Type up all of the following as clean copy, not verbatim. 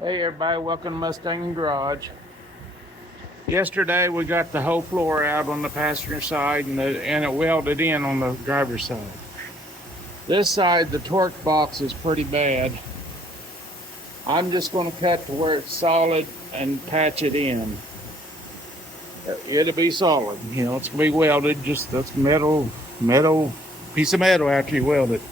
Hey everybody, welcome to Must-Sangingarage. Yesterday we got the whole floor out on the passenger side and it welded in on the driver's side. This side, the torque box is pretty bad. I'm just going to cut to where it's solid and patch it in. It'll be solid, it's going to be welded, just that's metal, piece of metal after you weld it.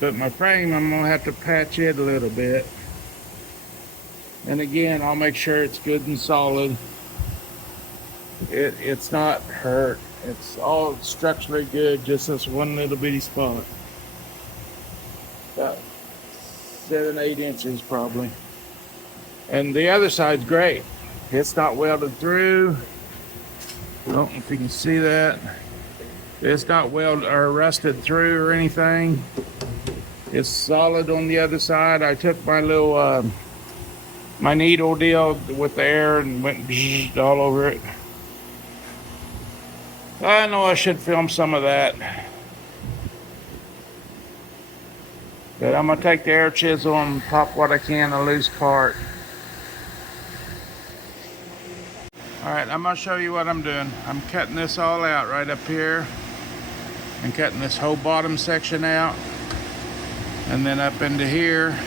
But my frame, I'm going to have to patch it a little bit. And again, I'll make sure it's good and solid. It's not hurt. It's all structurally good, just this one little bitty spot. About 7-8 inches probably. And the other side's great. It's not welded through. I don't know if you can see that. It's not welded or rusted through or anything. It's solid on the other side. I took my little my needle deal with the air and went all over it. I know I should film some of that. But I'm going to take the air chisel and pop what I can a loose part. Alright, I'm going to show you what I'm doing. I'm cutting this all out right up here. And cutting this whole bottom section out. And then up into here.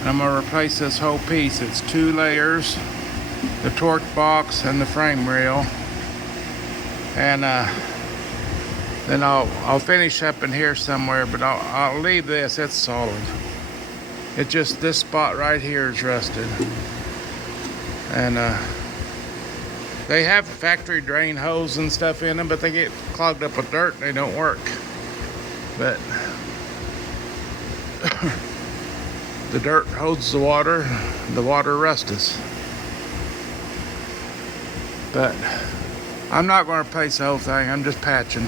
And I'm going to replace this whole piece. It's 2 layers. The torque box and the frame rail. And then I'll finish up in here somewhere, but I'll leave this. It's solid. It just, this spot right here is rusted. And they have factory drain holes and stuff in them, but they get clogged up with dirt and they don't work. But the dirt holds the water rusts. But I'm not going to replace the whole thing. I'm just patching.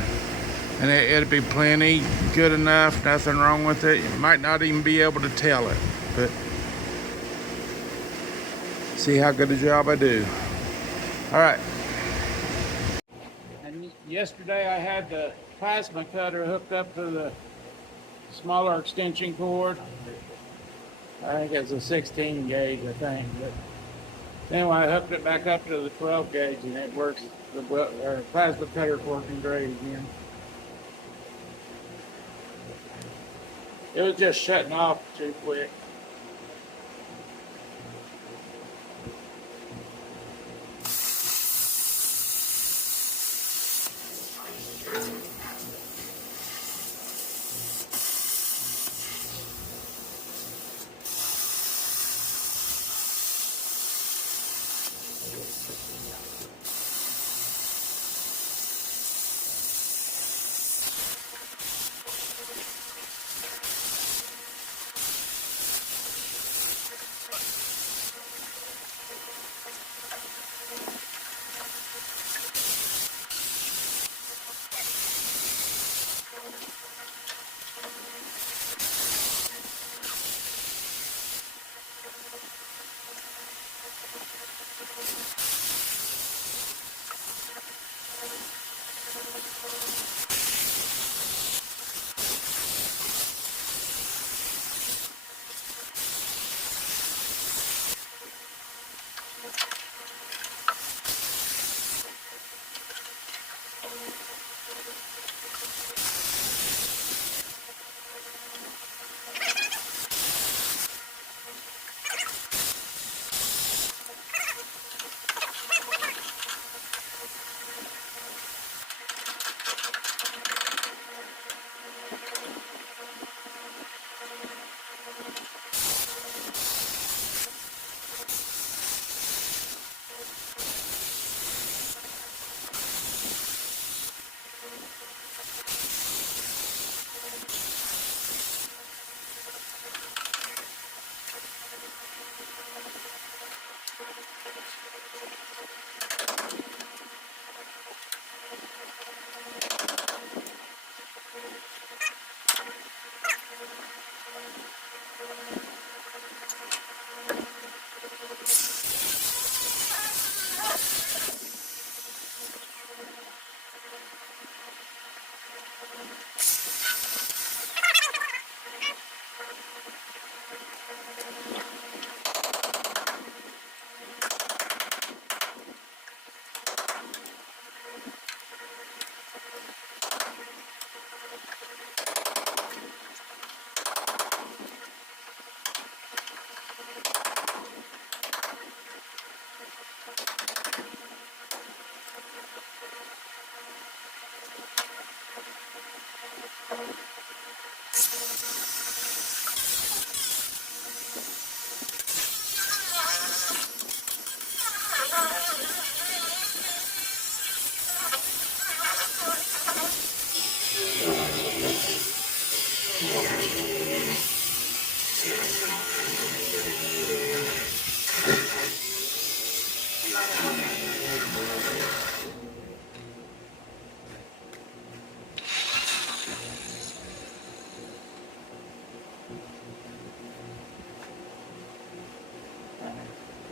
And it'll be plenty good enough. Nothing wrong with it. You might not even be able to tell it. But see how good a job I do. All right. And yesterday I had the plasma cutter hooked up to the smaller extension cord. I think it's a 16 gauge, I think. But anyway, I hooked it back up to the 12 gauge and it works. The plasma cutter's working great again. It was just shutting off too quick.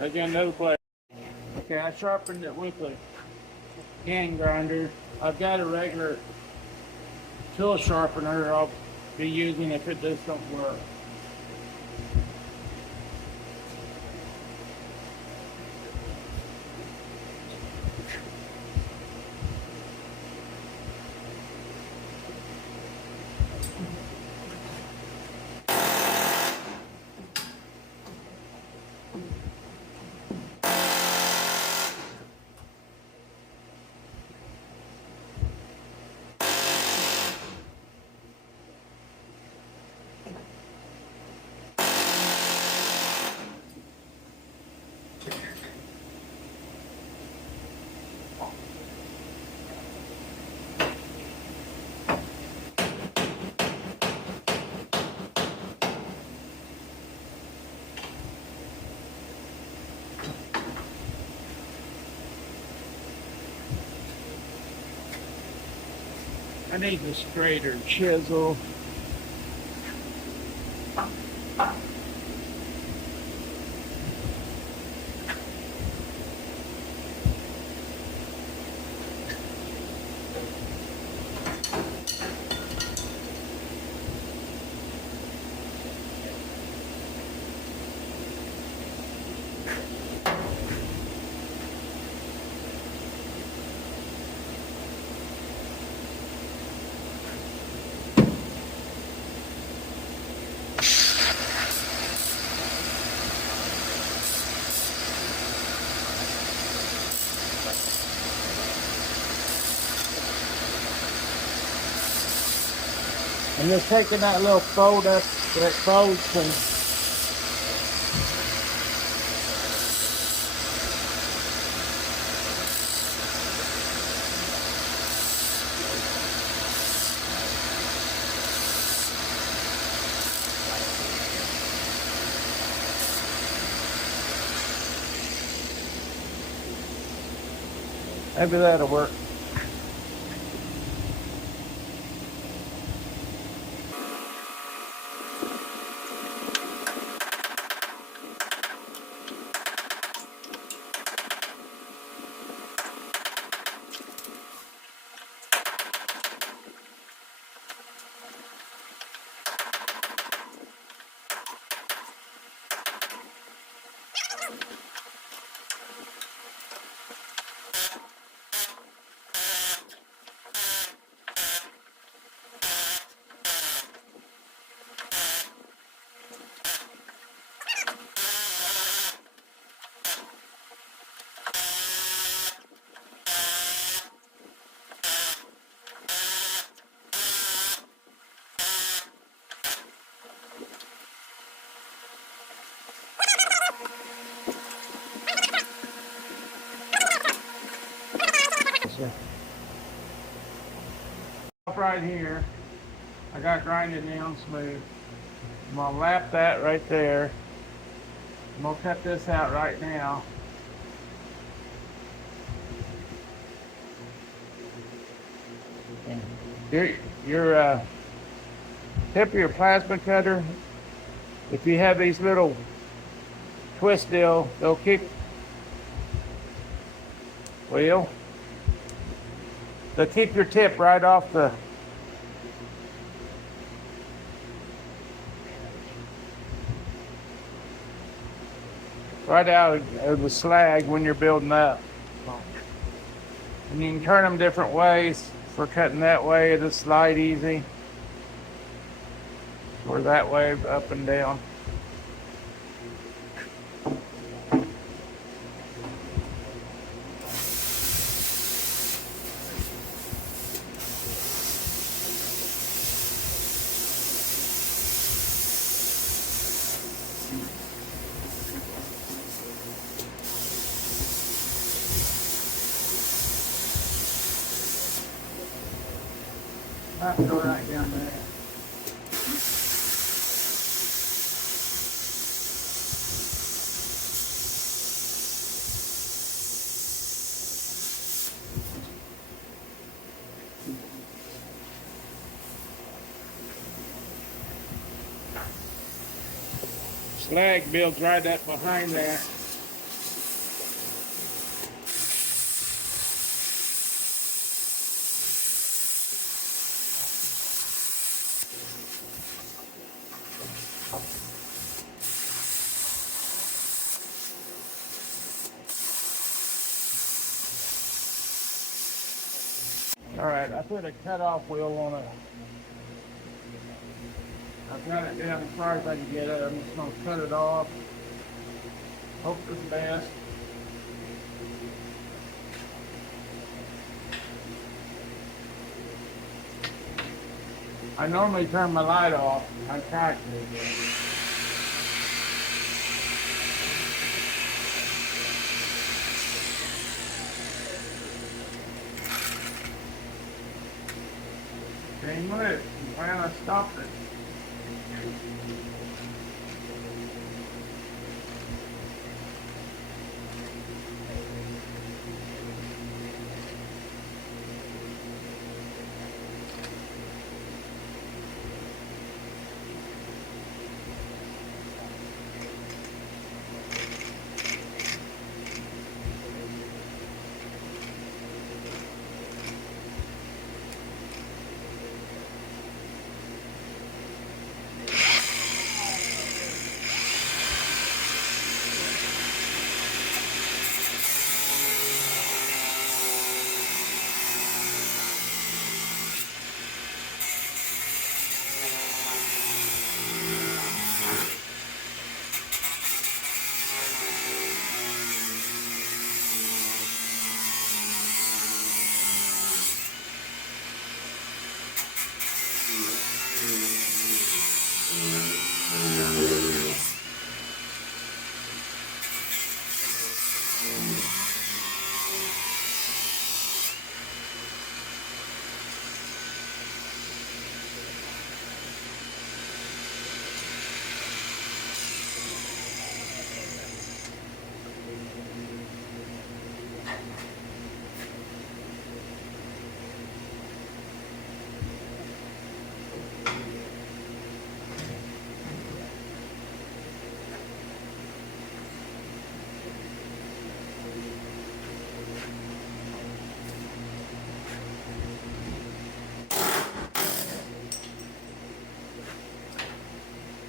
I got another blade. Okay, I sharpened it with a hand grinder. I've got a regular tool sharpener I'll be using if this don't work. I need the straighter chisel. I'm just taking that little fold up that folds and maybe that'll work. Right here, I got grinded down smooth. I'm gonna lap that right there. I'm gonna cut this out right now. Your tip of your plasma cutter, if you have these little twist deal, they'll keep, well, they'll keep your tip right off the right out of the slag when you're building up. And you can turn them different ways. For cutting that way, it'll slide easy. Or that way, up and down. I'll go right down there. Slag builds right up behind there. All right, I put a cutoff wheel on it. I've got it down as far as I can get it. I'm just gonna cut it off. Hope for the best. I normally turn my light off. I try to. Came loose. I'm glad I stopped it.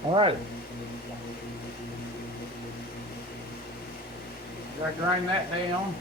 All right. Gotta grind that down.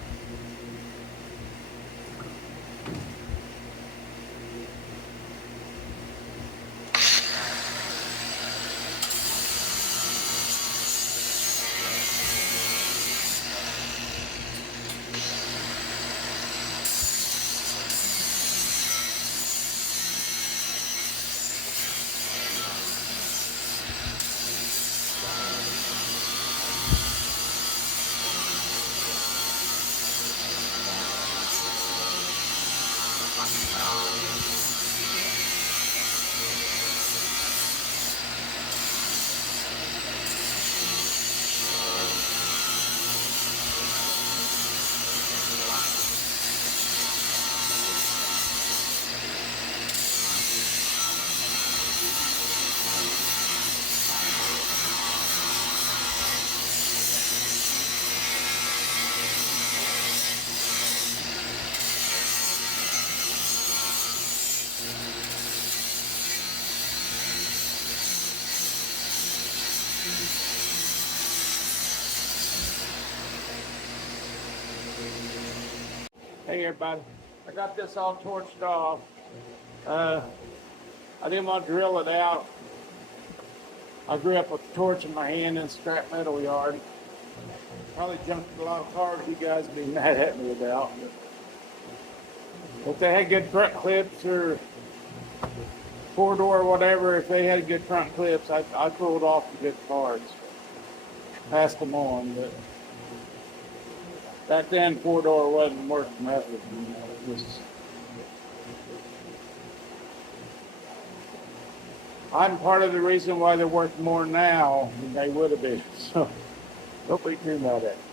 Hey everybody, I got this all torched off. I didn't want to drill it out. I grew up with a torch in my hand in a scrap metal yard. Probably junked a lot of cars you guys would be mad at me about. If they had good front clips or four-door or whatever, if they had good front clips, I pulled off the good parts. Passed them on, but back then four-door wasn't worth method. I'm part of the reason why they're worth more now than they would have been. So don't be too mad at me.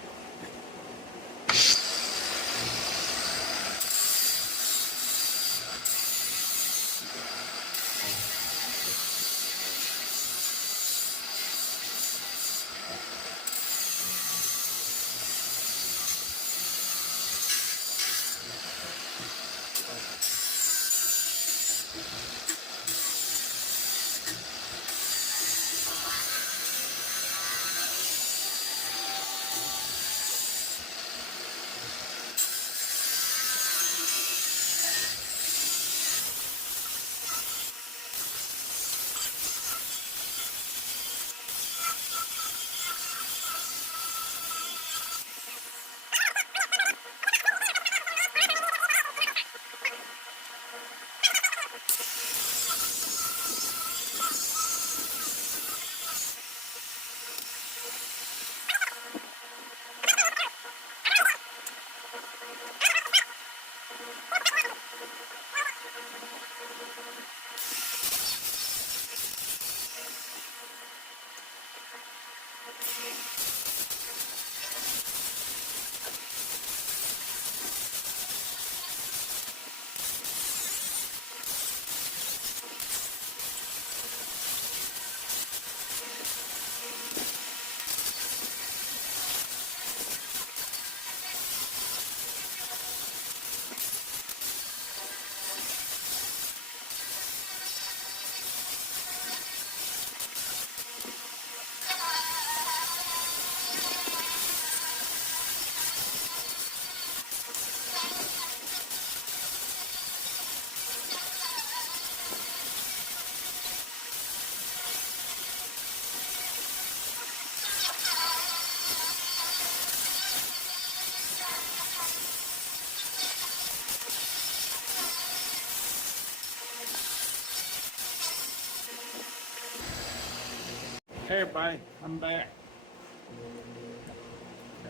Hey everybody, I'm back.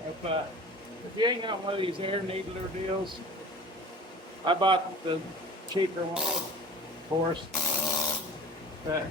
If you ain't got one of these air needler deals, I bought the cheaper one, of course. But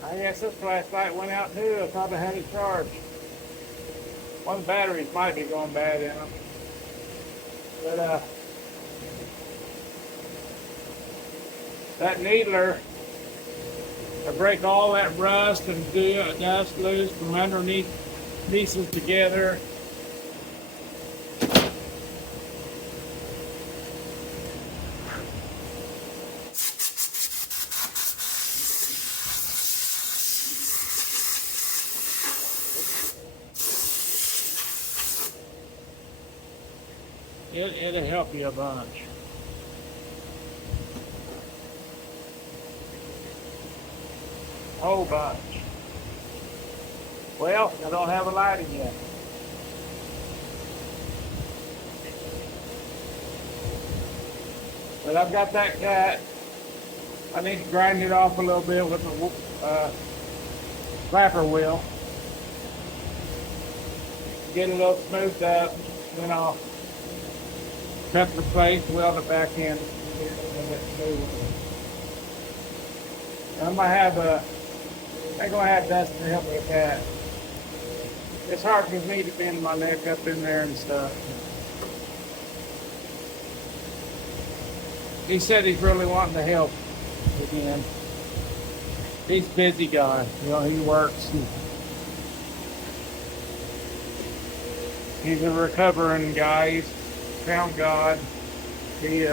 I guess this flashlight went out too. I probably had it charged. One of the batteries might be going bad in them. But that needler to break all that rust and dust loose from underneath pieces together. It'll help you a bunch. Whole bunch. Well, I don't have a lighting yet. But I've got that cat. I need to grind it off a little bit with the clapper wheel. Get it a little smoothed up, then I'll cut the plate, weld it back in. I'm gonna have Dustin help me with that. It's hard for me to bend my neck up in there and stuff. He said he's really wanting to help again. He's a busy guy, you know, he works. He's a recovering guy. He's found God. He's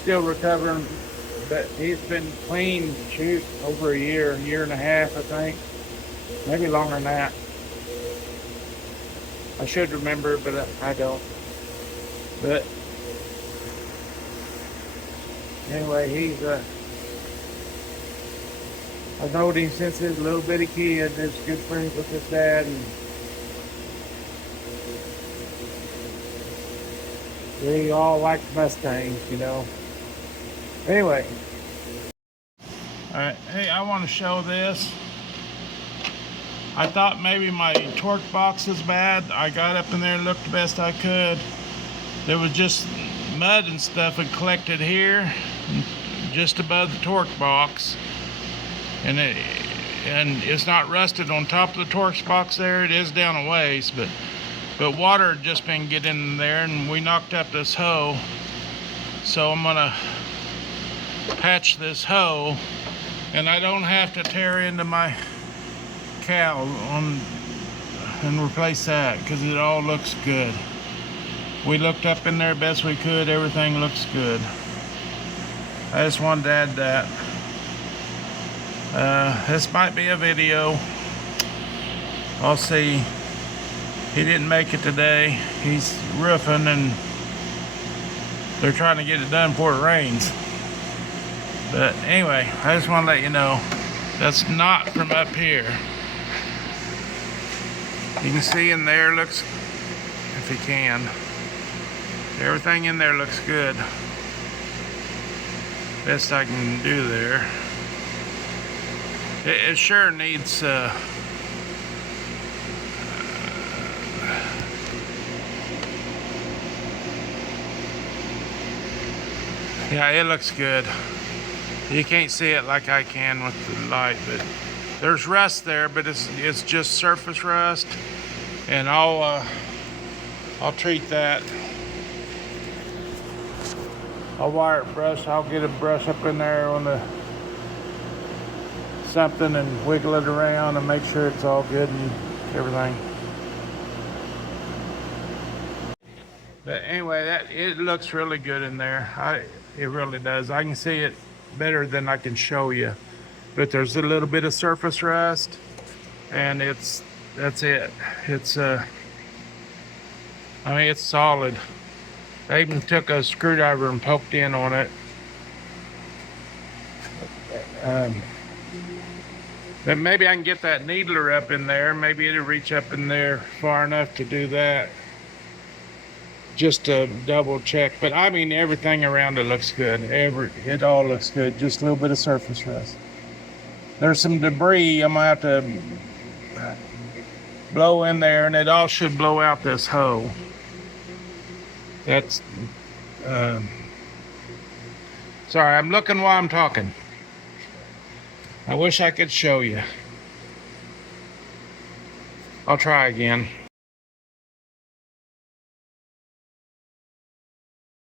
still recovering, but he's been clean, shoot, over a year and a half, I think. Maybe longer than that. I should remember, but I don't. But anyway, I've known him since he was a little bitty kid. He was good friends with his dad, and we all liked Mustangs, you know. Anyway. Alright, hey, I want to show this. I thought maybe my torque box was bad. I got up in there and looked the best I could. There was just mud and stuff had collected here, just above the torque box. And it's not rusted on top of the torque box there. It is down a ways, but water had just been getting in there, and we knocked up this hole. So I'm gonna patch this hole, and I don't have to tear into my cowl and replace that, because it all looks good. We looked up in there best we could. Everything looks good. I just wanted to add that. This might be a video. I'll see. He didn't make it today. He's roofing, and they're trying to get it done before it rains. But anyway, I just want to let you know that's not from up here. You can see in there, looks, if you can, everything in there looks good. Best I can do there. It sure needs yeah, it looks good. You can't see it like I can with the light, but there's rust there, but it's just surface rust, and I'll treat that. I'll wire it brush. I'll get a brush up in there on the something and wiggle it around and make sure it's all good and everything. But anyway, it looks really good in there. It really does. I can see it better than I can show you. But there's a little bit of surface rust, and that's it. It's I mean, it's solid. I even took a screwdriver and poked in on it. But maybe I can get that needler up in there. Maybe it'll reach up in there far enough to do that. Just to double check. But I mean, everything around it looks good. It all looks good. Just a little bit of surface rust. There's some debris I'm gonna have to blow in there, and it all should blow out this hole. That's sorry, I'm looking while I'm talking. I wish I could show you. I'll try again.